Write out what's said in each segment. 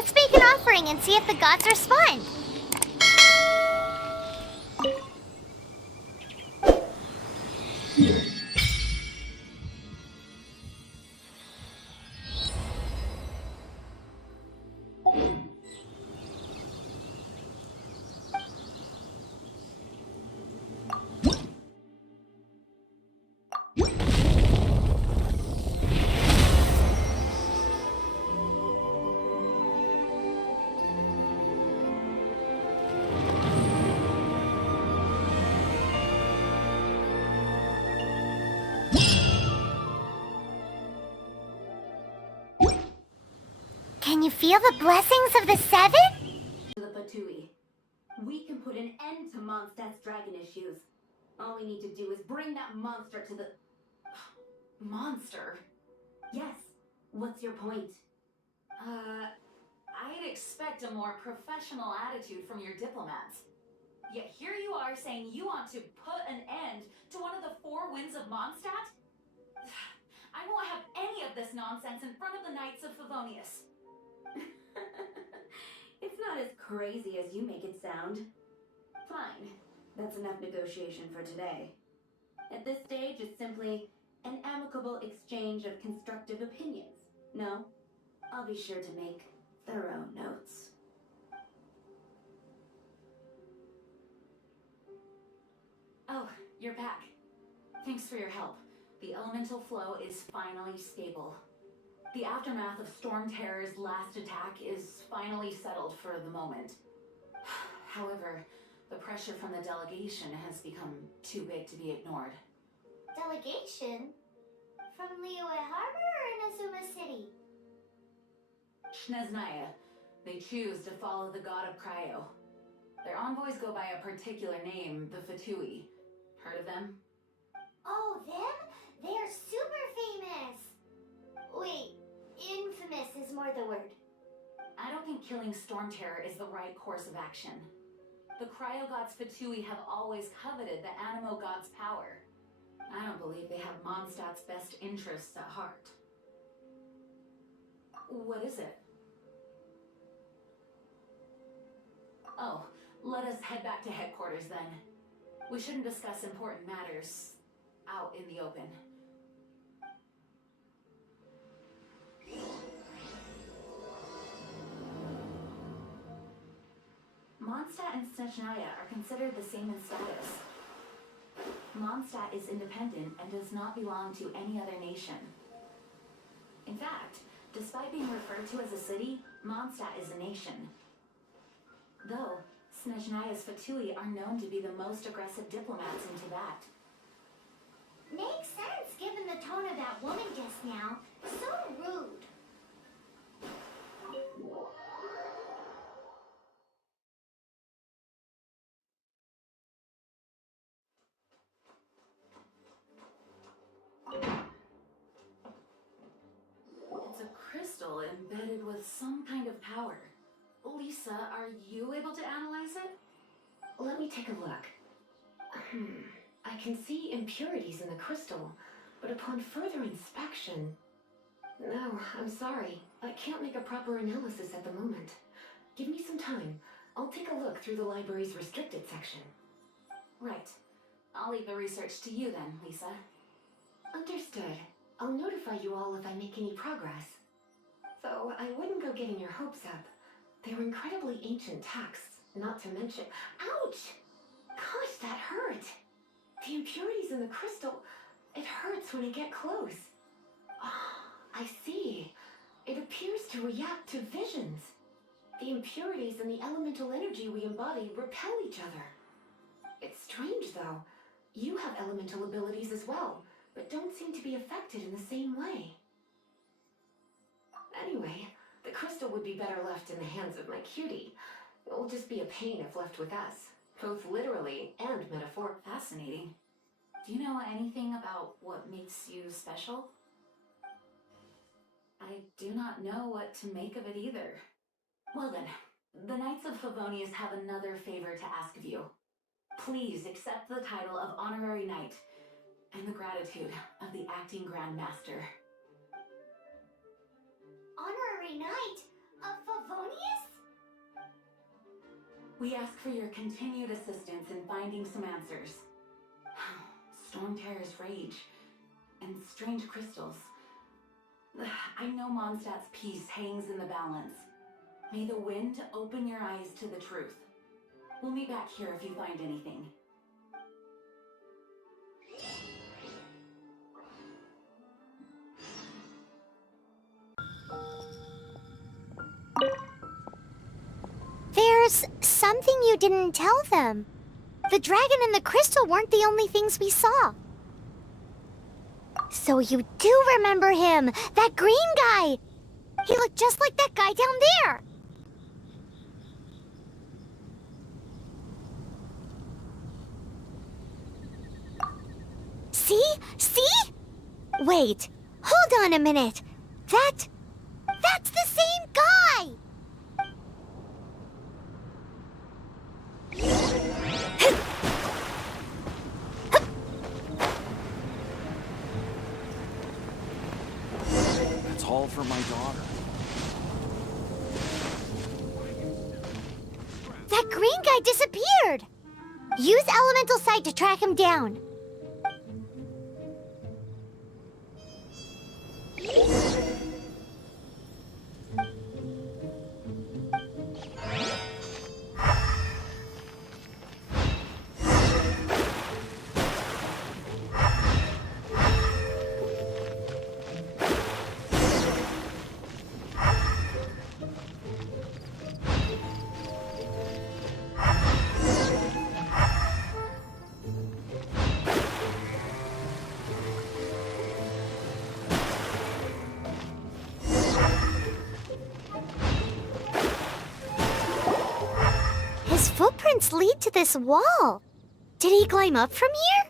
Let's make an offering and see if the gods respond. Can you feel the blessings of the seven? The Fatui. We can put an end to Mondstadt's dragon issues. All we need to do is bring that monster to the... Monster? Yes. What's your point? I'd expect a more professional attitude from your diplomats. Yet here you are saying you want to put an end to one of the four winds of Mondstadt? I won't have any of this nonsense in front of the Knights of Favonius. It's not as crazy as you make it sound. Fine. That's enough negotiation for today. At this stage, it's simply an amicable exchange of constructive opinions. No? I'll be sure to make thorough notes. Oh, you're back. Thanks for your help. The elemental flow is finally stable. The aftermath of Storm Terror's last attack is finally settled for the moment. However, the pressure from the delegation has become too big to be ignored. Delegation? From Liyue Harbor or Inazuma City? Snezhnaya. They choose to follow the god of Cryo. Their envoys go by a particular name, the Fatui. Heard of them? Oh, them? They're super famous! Wait, infamous is more the word. I don't think killing Storm Terror is the right course of action. The Cryo God's Fatui have always coveted the Animo God's power. I don't believe they have Mondstadt's best interests at heart. What is it? Oh, let us head back to headquarters then. We shouldn't discuss important matters out in the open. Mondstadt and Snezhnaya are considered the same in status. Mondstadt is independent and does not belong to any other nation. In fact, despite being referred to as a city, Mondstadt is a nation. Though, Snezhnaya's Fatui are known to be the most aggressive diplomats in Tibet. Makes sense given the tone of that woman just now. So rude. It's a crystal embedded with some kind of power. Lisa, are you able to analyze it? Let me take a look. I can see impurities in the crystal, but upon further inspection... No, I'm sorry. I can't make a proper analysis at the moment. Give me some time. I'll take a look through the library's restricted section. Right. I'll leave the research to you then, Lisa. Understood. I'll notify you all if I make any progress. Though I wouldn't go getting your hopes up. They're incredibly ancient texts, not to mention... Ouch! Gosh, that hurt! The impurities in the crystal... It hurts when I get close. Ah, I see. It appears to react to visions. The impurities and the elemental energy we embody repel each other. It's strange, though. You have elemental abilities as well, but don't seem to be affected in the same way. Anyway, the crystal would be better left in the hands of my cutie. It will just be a pain if left with us, both literally and metaphorically. Fascinating. Do you know anything about what makes you special? I do not know what to make of it either. Well then, the Knights of Favonius have another favor to ask of you. Please accept the title of Honorary Knight and the gratitude of the Acting Grand Master. Honorary Knight of Favonius? We ask for your continued assistance in finding some answers. Storm Terror's rage, and strange crystals. I know Mondstadt's peace hangs in the balance. May the wind open your eyes to the truth. We'll meet back here if you find anything. There's something you didn't tell them. The dragon and the crystal weren't the only things we saw. So you do remember him, that green guy. He looked just like that guy down there. See? See? Wait, hold on a minute. That's the same guy! That's all for my daughter. That green guy disappeared! Use Elemental Sight to track him down. His footprints lead to this wall. Did he climb up from here?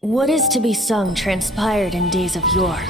What is to be sung transpired in days of yore,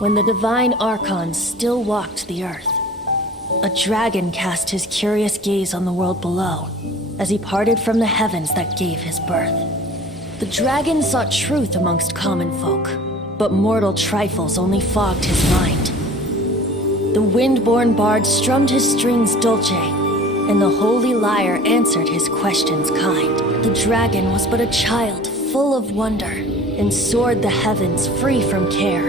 when the divine archons still walked the earth. A dragon cast his curious gaze on the world below, as he parted from the heavens that gave his birth. The dragon sought truth amongst common folk, but mortal trifles only fogged his mind. The wind-born bard strummed his strings dulce, and the holy lyre answered his questions kind. The dragon was but a child, full of wonder, and soared the heavens free from care.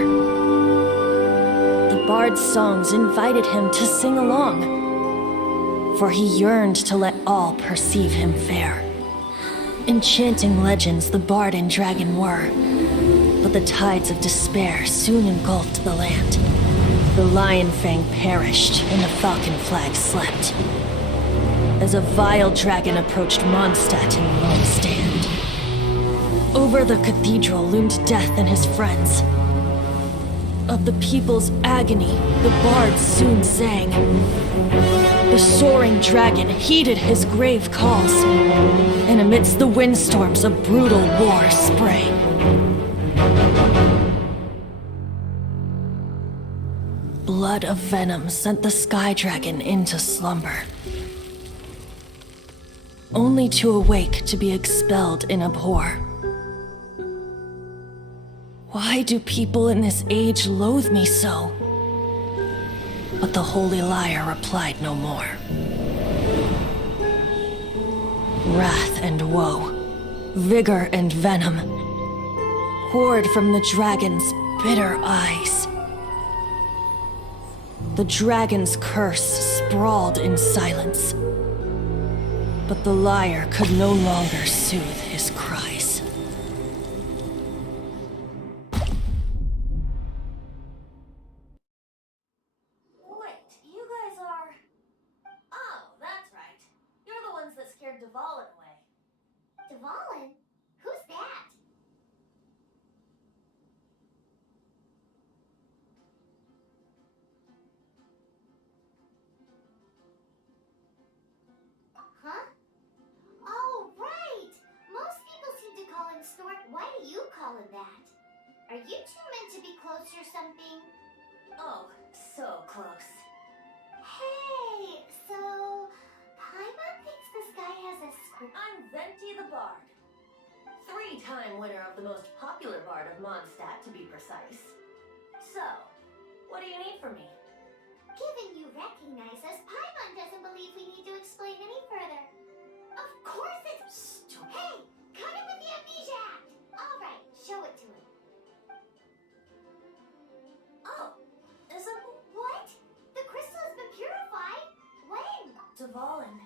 The bard's songs invited him to sing along, for he yearned to let all perceive him fair. Enchanting legends the bard and dragon were, but the tides of despair soon engulfed the land. The lion fang perished, and the falcon flag slept, as a vile dragon approached Mondstadt in lone stand. Over the cathedral loomed death and his friends. Of the people's agony, the bard soon sang. The soaring dragon heeded his grave calls, and amidst the windstorms a brutal war sprang. Blood of venom sent the sky dragon into slumber, only to awake to be expelled in abhor. Why do people in this age loathe me so? But the holy lyre replied no more. Wrath and woe, vigor and venom poured from the dragon's bitter eyes. The dragon's curse sprawled in silence, but the liar could no longer soothe his cries. Wait, you guys are... Oh, that's right. You're the ones that scared Dvalin away. Dvalin? Who's that? Huh? Oh, right! Most people seem to call him Stork. Why do you call him that? Are you two meant to be close or something? Oh, so close. Hey, so Paimon thinks this guy has a script. I'm Venti the Bard. 3-time winner of the most popular bard of Mondstadt, to be precise. So, what do you need from me? Given you recognize us, Paimon doesn't believe we need to explain any further. Of course it's... Stupid. Hey, cut him with the amnesia act! Alright, show it to him. Oh, is it... What? The crystal has been purified? When? Dvalin,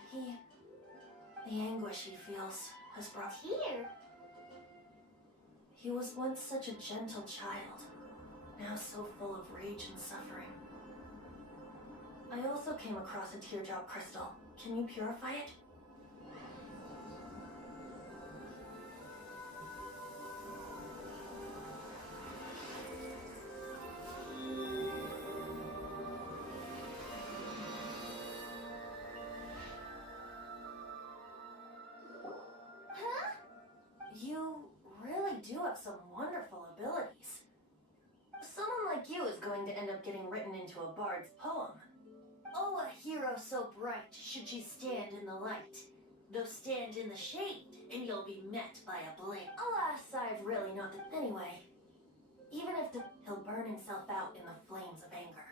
the anguish he feels has brought... Here? He was once such a gentle child, now so full of rage and suffering. I also came across a teardrop crystal. Can you purify it? Huh? You really do have some wonderful abilities. Someone like you is going to end up getting written into a bard's poem. Oh, a hero so bright should you stand in the light. Though stand in the shade, and you'll be met by a blade. Alas, I've really not the... Anyway, even if he'll burn himself out in the flames of anger.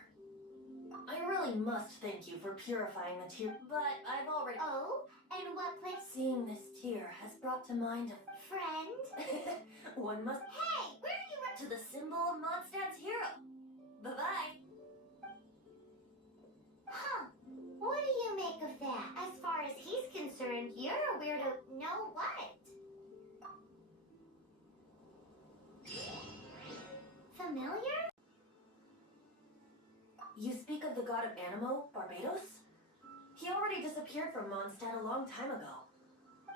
I really must thank you for purifying the tear, but I've already... Oh, and what place? Seeing this tear has brought to mind a... Friend? One must... Hey, where are you to the symbol of Mondstadt's hero. Bye-bye. Huh. What do you make of that? As far as he's concerned, you're a weirdo. No what? Familiar? You speak of the god of Animo, Barbados? He already disappeared from Mondstadt a long time ago.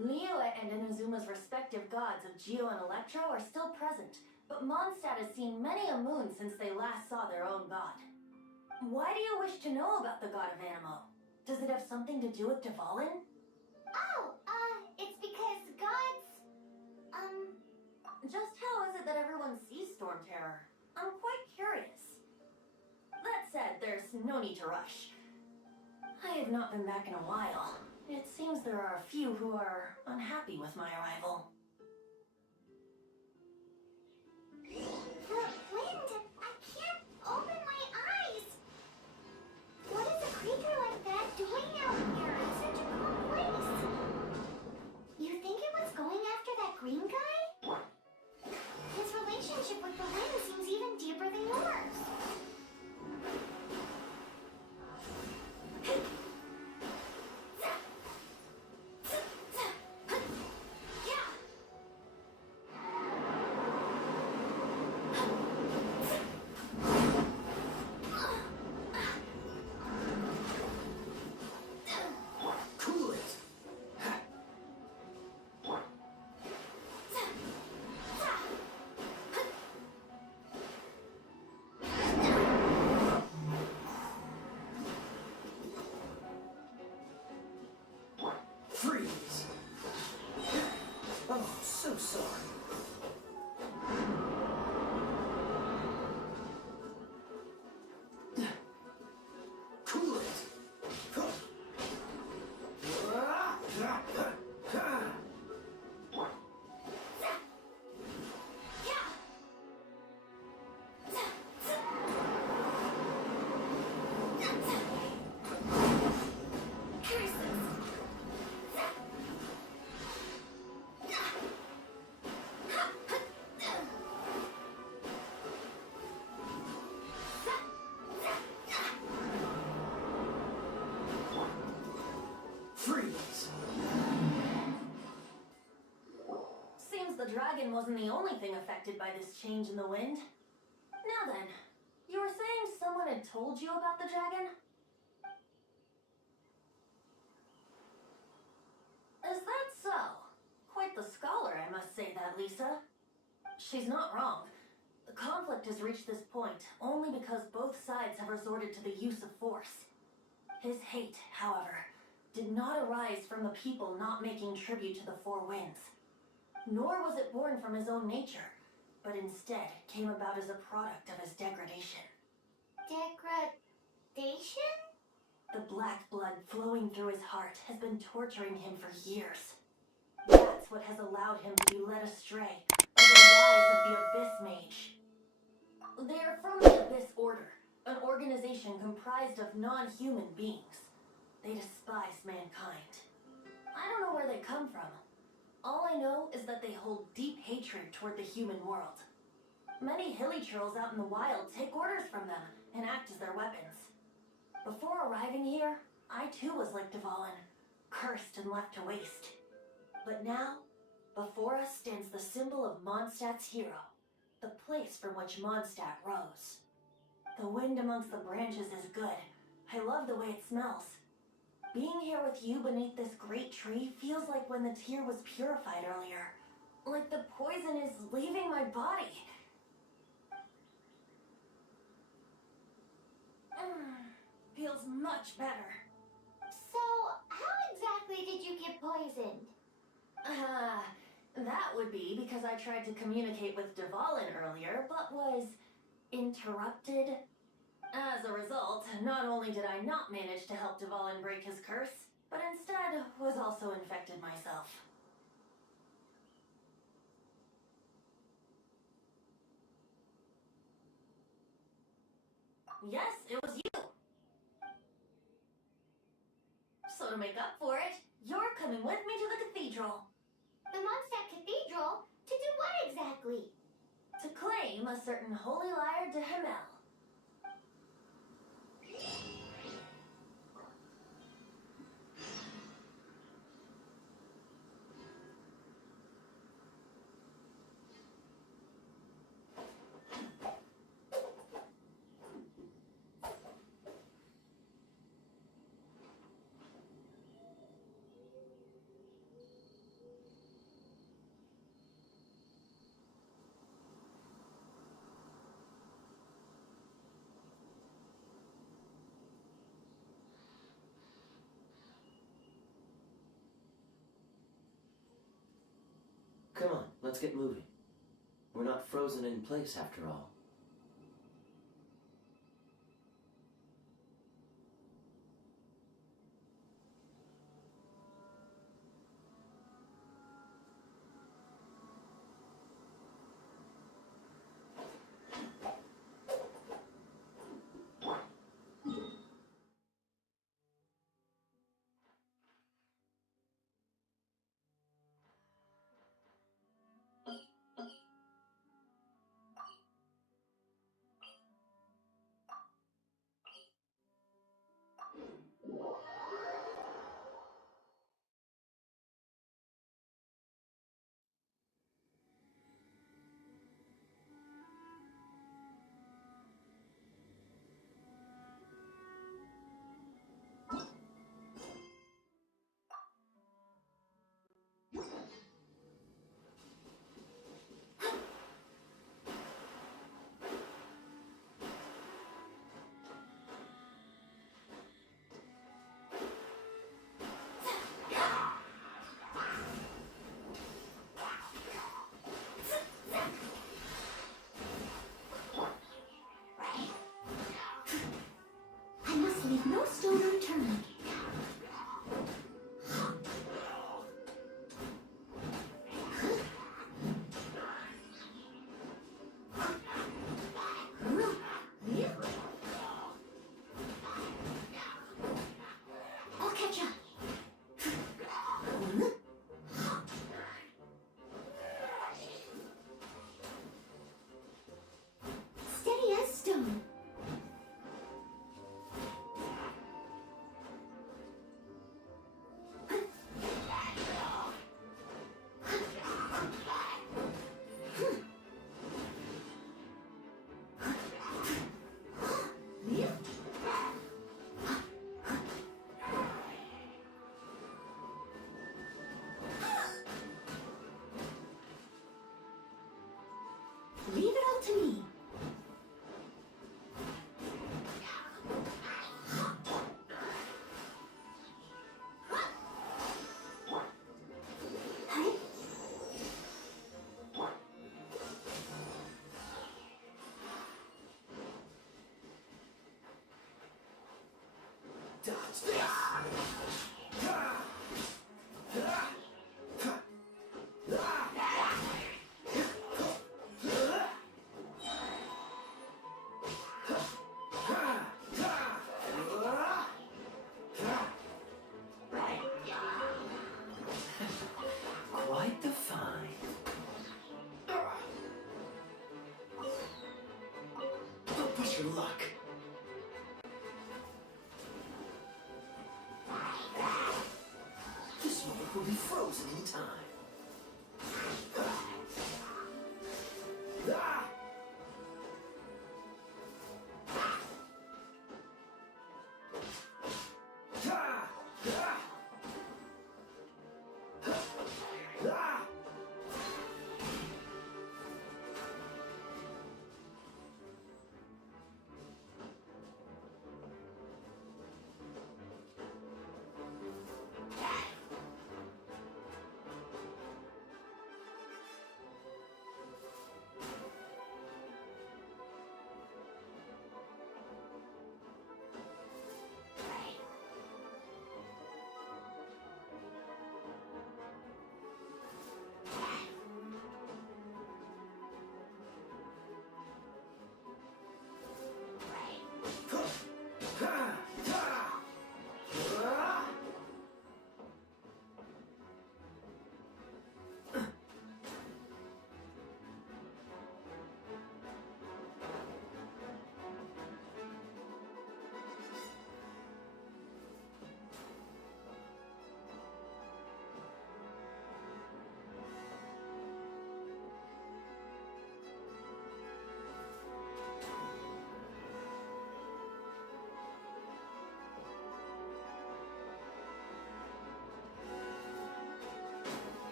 Liyue and Inazuma's respective gods of Geo and Electro are still present, but Mondstadt has seen many a moon since they last saw their own god. Why do you wish to know about the god of Animo? Does it have something to do with Dvalin? Oh, it's because gods, Just how is it that everyone sees Storm Terror? I'm quite curious. That said, there's no need to rush. I have not been back in a while. It seems there are a few who are unhappy with my arrival. the wind. I can't open my eyes. What is a creature like that doing out here in such a cold place? You think it was going after that green guy? His relationship with the wind seems even deeper than yours. Cool it. Freeze. Oh, so sorry. Cool it. Huh. dragon wasn't the only thing affected by this change in the wind. Now then, you were saying someone had told you about the dragon? Is that so? Quite the scholar, I must say that, Lisa. She's not wrong. The conflict has reached this point only because both sides have resorted to the use of force. His hate, however, did not arise from the people not making tribute to the Four Winds. Nor was it born from his own nature, but instead came about as a product of his degradation. Degradation? The black blood flowing through his heart has been torturing him for years. That's what has allowed him to be led astray by the lies of the Abyss Mage. They are from the Abyss Order, an organization comprised of non-human beings. They despise mankind. I don't know where they come from. All I know is that they hold deep hatred toward the human world. Many hilly trolls out in the wild take orders from them and act as their weapons. Before arriving here, I too was like Dvalin, cursed and left to waste. But now, before us stands the symbol of Mondstadt's hero, the place from which Mondstadt rose. The wind amongst the branches is good. I love the way it smells. Being here with you beneath this great tree feels like when the tear was purified earlier. Like the poison is leaving my body. Feels much better. So, how exactly did you get poisoned? That would be because I tried to communicate with Dvalin earlier, but was interrupted. As a result, not only did I not manage to help Dvalin break his curse, but instead was also infected myself. Yes, it was you. So to make up for it, you're coming with me to the cathedral. The Mondstadt Cathedral? To do what exactly? To claim a certain holy lyre de Himmel. Come on, let's get moving. We're not frozen in place after all. to me. Dodge this! Quite the find. Don't push your luck. This moment will be frozen in time.